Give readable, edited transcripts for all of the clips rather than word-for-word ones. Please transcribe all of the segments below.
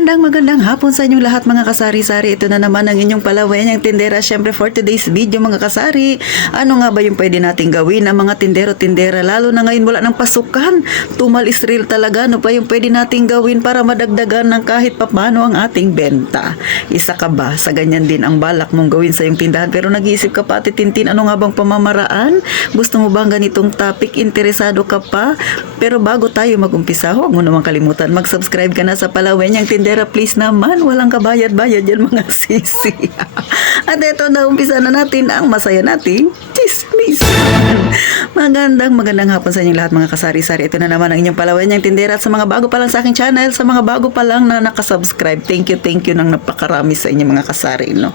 Magandang hapon sa inyong lahat mga kasari-sari. Ito na naman ang inyong palawenyang tindera. Syempre for today's video mga kasari, ano nga ba yung pwede nating gawin ng mga tindero-tindera? Lalo na ngayon wala ng pasukan. Tumal Israel talaga. Ano pa yung pwede nating gawin para madagdagan ng kahit papano ang ating benta? Isa ka ba sa ganyan din ang balak mong gawin sa iyong tindahan pero nag-iisip ka pa, Ate Tintin, ano nga bang pamamaraan? Gusto mo bang ganitong topic? Interesado ka pa? Pero bago tayo mag-umpisa, huwag mo naman kalimutan mag-subscribe ka na sa palawenyang tindera, please naman. Walang kabayad-bayad yan mga sisi. At eto na, umpisa na natin ang masaya nating chismis. Magandang hapon sa inyong lahat mga kasari-sari. Ito na naman ang inyong palawenyang tindera. At sa mga bago pa lang sa aking channel, sa mga bago pa lang na nakasubscribe, thank you ng napakarami sa inyong mga kasari, no?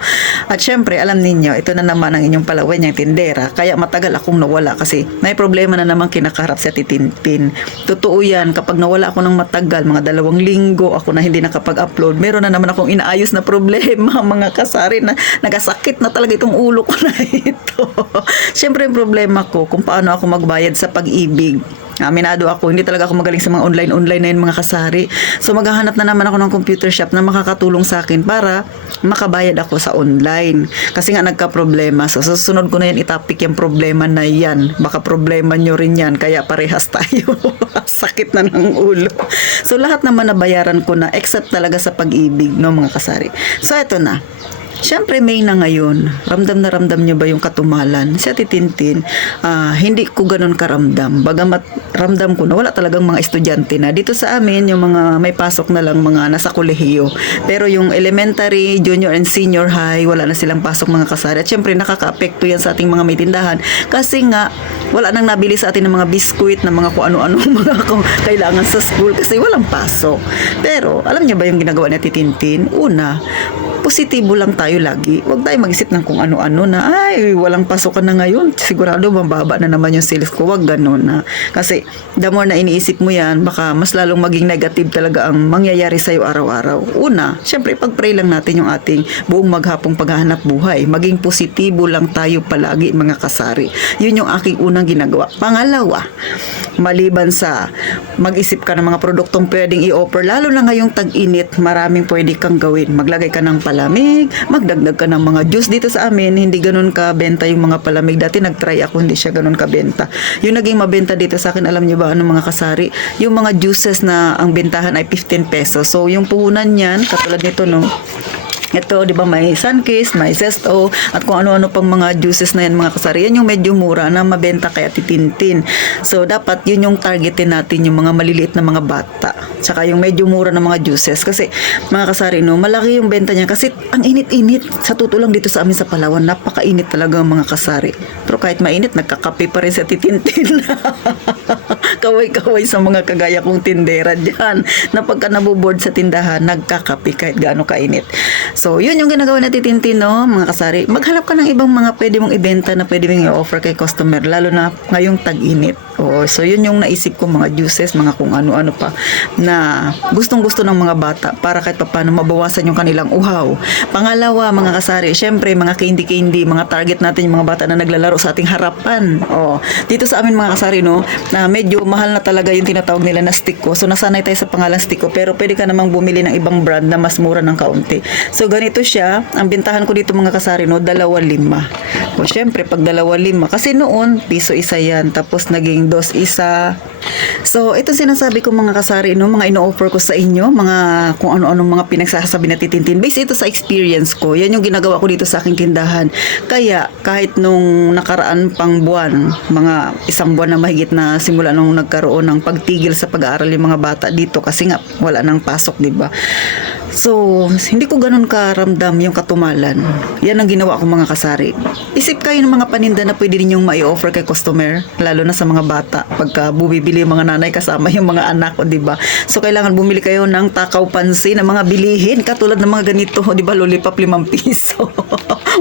At syempre, alam ninyo, ito na naman ang inyong palawenyang tindera. Kaya matagal akong nawala kasi may problema na naman kinakarap sa Titintin. Totoo yan, kapag nawala ako ng matagal, mga 2 linggo ako na hindi nakapag-upload, meron na naman akong inaayos na problema mga kasari na nagasakit na talaga itong ulo ko na ito. Siyempre yung problema ko kung paano ako magbayad sa pag-ibig. Aminado ako, hindi talaga ako magaling sa mga online na yun mga kasari. So maghahanap na naman ako ng computer shop na makakatulong sa akin para makabayad ako sa online. Kasi nga nagka-problema. So susunod ko na yan itapik yung problema na yan. Baka problema nyo rin yan. Kaya parehas tayo. Sakit na ng ulo. So lahat naman nabayaran ko na except talaga sa pag-ibig, no mga kasari. So eto na. Siyempre May na ngayon, ramdam na ramdam nyo ba yung katumalan? Si Ate Tintin, hindi ko ganun karamdam. Bagamat ramdam ko na wala talagang mga estudyante na. Dito sa amin, yung mga may pasok na lang mga nasa kolehiyo. Pero yung elementary, junior and senior high, wala na silang pasok mga kasari. At siyempre nakaka-apekto yan sa ating mga may tindahan. Kasi nga, wala nang nabili sa atin ng mga biskuit, ng mga kung ano-ano mga kailangan sa school kasi walang pasok. Pero, alam niyo ba yung ginagawa ni Ate Tintin? Una, positibo lang tayo lagi. Huwag tayo mag-isip ng kung ano-ano na, ay, walang pasokan na ngayon. Sigurado, mababa na naman yung sales ko. Huwag ganun na. Kasi, the more na iniisip mo yan, baka mas lalong maging negative talaga ang mangyayari sa'yo araw-araw. Una, syempre, pag-pray lang natin yung ating buong maghapong paghahanap buhay. Maging positibo lang tayo palagi, mga kasari. Yun yung aking unang ginagawa. Pangalawa, maliban sa mag-isip ka ng mga produktong pwedeng i-offer, lalo na ngayong tag-init, maraming pwede kang gawin. Maglagay ka ng palamig, magdagdag ka ng mga juice. Dito sa amin, hindi ganun kabenta yung mga palamig. Dati nag-try ako, hindi siya ganun kabenta. Yung naging mabenta dito sa akin, alam niyo ba ano mga kasari? Yung mga juices na ang bentahan ay 15 pesos. So, yung puhunan niyan, katulad nito, no? Ito, di ba, may Sunkist, may Zesto, at kung ano-ano pang mga juices na yan, mga kasari. Yan yung medyo mura na mabenta kay Ate Tintin. So, dapat yun yung targetin natin, yung mga maliliit na mga bata. Tsaka yung medyo mura na mga juices. Kasi, mga kasari, no, malaki yung benta niya. Kasi, ang init-init. Sa totoo lang dito sa amin sa Palawan, napakainit talaga ang mga kasari. Pero kahit mainit, nagkakape pa rin si Ate Tintin. Kaway-kaway sa mga kagaya kong tindera dyan. Na pagka nabuboard sa tindahan, nagkakape kahit gaano kainit. So, yun yung ginagawa natin Tintin, no, mga kasari. Maghanap ka ng ibang mga pwede mong ibenta na pwede mong i-offer kay customer, lalo na ngayong tag-init. So, yun yung naisip ko, mga juices, mga kung ano-ano pa, na gustong-gusto ng mga bata para kahit paano mabawasan yung kanilang uhaw. Pangalawa, mga kasari, syempre, mga candy, mga target natin yung mga bata na naglalaro sa ating harapan. Dito sa amin, mga kasari, no, na medyo mahal na talaga yung tinatawag nila na Sticko. So, nasanay tayo sa pangalang Sticko, pero pwede ka namang bumili ng ibang brand na mas mura ng kaunti. So, ganito siya. Ang bintahan ko dito mga kasari, no, 2.5. Syempre, pag 2.5, kasi noon, piso isa yan. Tapos, naging 2 isa. So, ito sinasabi ko mga kasari, no, mga ino-offer ko sa inyo, mga kung ano-anong mga pinagsasabi na Titintin. Based ito sa experience ko. Yan yung ginagawa ko dito sa aking tindahan. Kaya, kahit nung nakaraan pang buwan, mga 1 buwan na mahigit na simula nung nagkaroon ng pagtigil sa pag-aaral yung mga bata dito kasi nga, wala nang pasok, diba? So, hindi ko ganun karamdam yung katumalan. Yan ang ginawa ko mga kasari. Isip kayo ng mga paninda na pwede ninyong mai-offer kay customer, lalo na sa mga bata. Pagka bumibili yung mga nanay kasama yung mga anak, diba? So, kailangan bumili kayo ng takaw pansin, ng mga bilihin, katulad ng mga ganito, diba, lollipop 5 piso.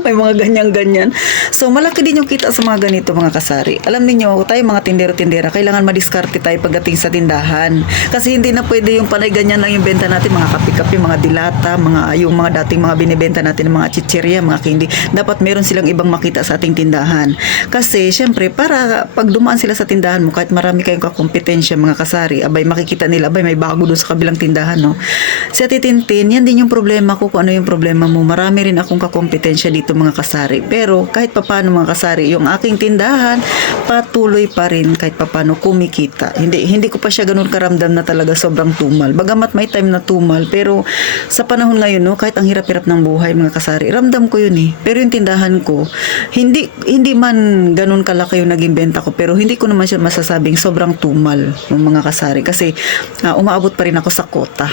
May mga ganyan-ganyan. So, malaki din yung kita sa mga ganito mga kasari. Alam niyo tayo mga tindero-tindera, kailangan madiskarte tayo pagdating sa tindahan. Kasi hindi na pwede yung panay ganyan lang yung benta natin, mga kape-kape, mga dilata, yung mga dating mga binibenta natin ng mga chichirya, mga candy. Dapat meron silang ibang makita sa ating tindahan. Kasi, syempre, para pag dumaan sila sa tindahan mo, kahit marami kayong kakompetensya mga kasari, abay makikita nila, abay may bago doon sa kabilang tindahan, no? Sa Titintin, yan din yung problema ko, kung ano yung problema mo. Marami rin akong kakompetensya dito mga kasari. Pero kahit papano mga kasari, yung aking tindahan patuloy pa rin kahit papano kumikita. Hindi ko pa siya ganun karamdam na talaga sobrang tumal. Bagamat may time na tumal, pero sa panahon ngayon, no, kahit ang hirap-hirap ng buhay mga kasari, ramdam ko yun eh. Pero yung tindahan ko, hindi man ganun kalaki yung naging benta ko, pero hindi ko naman siya masasabing sobrang tumal ng mga kasari. Kasi umaabot pa rin ako sa kota.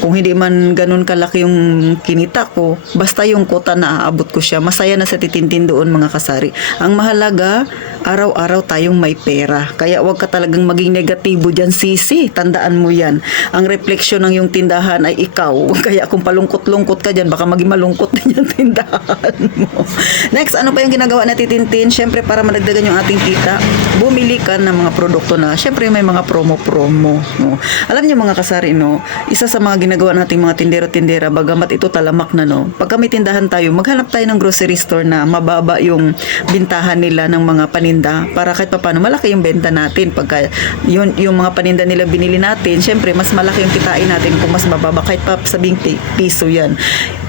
Kung hindi man ganun kalaki yung kinita ko, basta yung kota na aabot ko siya, masaya na sa Titintin doon mga kasari. Ang mahalaga, araw-araw tayong may pera. Kaya wag ka talagang maging negatibo dyan, sisi. Tandaan mo yan. Ang refleksyon ng yung tindahan ay ikaw. Kaya kung palungkot-lungkot ka dyan, baka maging malungkot din yung tindahan mo. Next, ano pa yung ginagawa na Titintin? Siyempre, para madagdagan yung ating kita, bumili ka ng mga produkto na, siyempre may mga promo-promo. No? Alam niyo mga kasari, no? Isa sa mga ginagawa nating mga tindero-tindera, bagamat ito talamak na, no? Pagka may tindahan tayo, maghanap tayo ng grocery store na mababa yung bintahan nila ng mga paninda para kahit paano malaki yung benta natin. Pagka yung mga paninda nila binili natin, syempre mas malaki yung kitain natin kung mas mababa kahit pa sabing piso yan.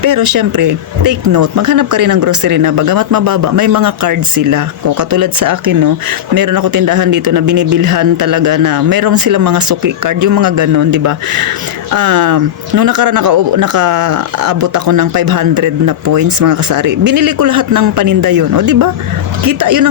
Pero syempre, take note, maghanap ka rin ng grocery na bagamat mababa, may mga cards sila. Kung katulad sa akin, no, meron ako tindahan dito na binibilhan talaga na meron silang mga suki card, yung mga ganon, di ba? Nung nakaraan nakaabot ako ng 500 na points mga kasari. Binili ko lahat ng paninda yun. O di ba? Kita yun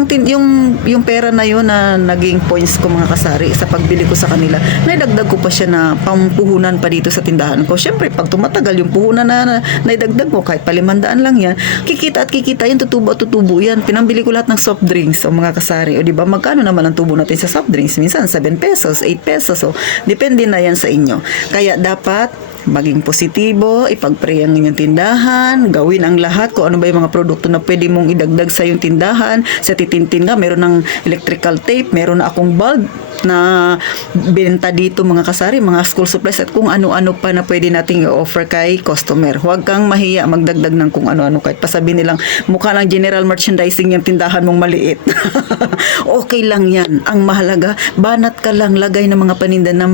yung pera na yun na naging points ko mga kasari sa pagbili ko sa kanila. Naidagdag ko pa siya na pampuhunan pa dito sa tindahan ko. Syempre, pag tumatagal yung puhunan na naidagdag mo, kahit pa 500 lang yan, kikita at kikita yan, tutubo yan. Pinambili ko lahat ng soft drinks o mga kasari. O di ba? Magkano naman ang tubo natin sa soft drinks? Minsan 7 pesos, 8 pesos. O, depende na yan sa inyo. Kaya dapat maging positibo, ipag-pray ang inyong tindahan, gawin ang lahat kung ano ba yung mga produkto na pwede mong idagdag sa yung tindahan. Sa Titintin nga, meron ng electrical tape, meron na akong bulb na benta dito mga kasari, mga school supplies at kung ano-ano pa na pwede nating i-offer kay customer. Huwag kang mahiya magdagdag ng kung ano-ano kahit pasabi nilang mukha lang general merchandising yung tindahan mong maliit. Okay lang yan. Ang mahalaga, banat ka lang, lagay ng mga paninda na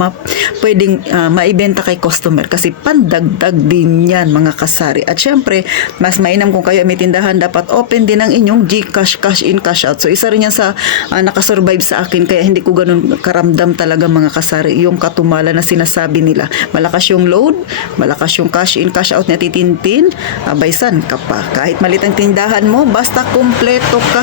pwedeng maibenta kay customer kasi pandagdag din yan mga kasari. At syempre, mas mainam kung kayo may tindahan, dapat open din ang inyong GCash, cash in, cash out. So isa rin yan sa nakasurvive sa akin, kaya hindi ko ganun karamdam talaga mga kasari yung katumalan na sinasabi nila. Malakas yung load, malakas yung cash in, cash out na Titintin, abaysan ka pa. Kahit malit ang tindahan mo, basta kumpleto ka,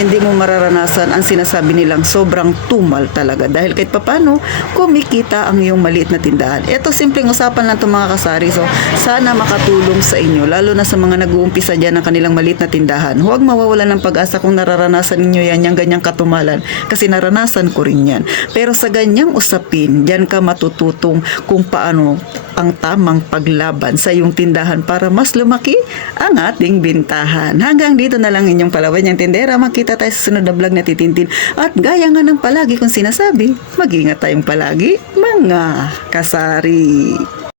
hindi mo mararanasan ang sinasabi nilang sobrang tumal talaga. Dahil kahit papano, kumikita ang iyong maliit na tindahan. Ito simpleng usapan lang itong mga kasari. So, sana makatulong sa inyo, lalo na sa mga nag-uumpisa dyan ng kanilang maliit na tindahan. Huwag mawawalan ng pag-asa kung nararanasan ninyo yan, yung ganyang katumalan. Kasi naranasan ko rin yan. Pero sa ganyang usapin, dyan ka matututong kung paano ang tamang paglaban sa iyong tindahan para mas lumaki ang ating bintahan. Hanggang dito na lang inyong palawan yung tindera. Makita tayo sa sunod na vlog na Titintin. At gaya nga ng palagi kong sinasabi, mag-ingat tayong palagi, mga kasari.